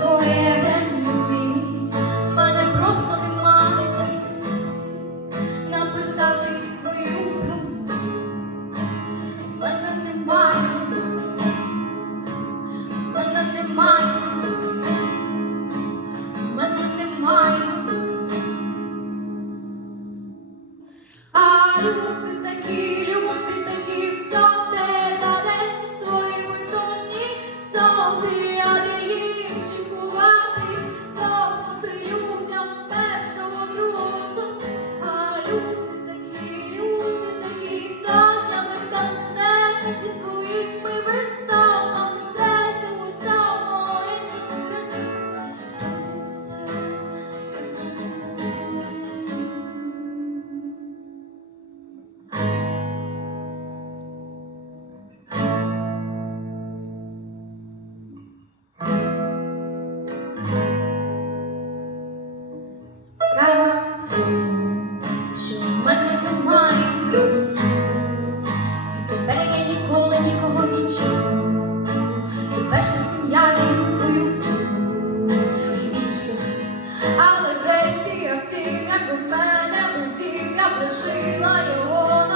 своє люби, мене просто не мати написати свою промову. Мене немає, мене немає, мене немає. А люди такі, люди такі все. Що в мене немає тепер я ніколи нікого не чую. Тепер ще з ким я свою і більше. Але врешті я втім, якби в мене був дім, я б лишила його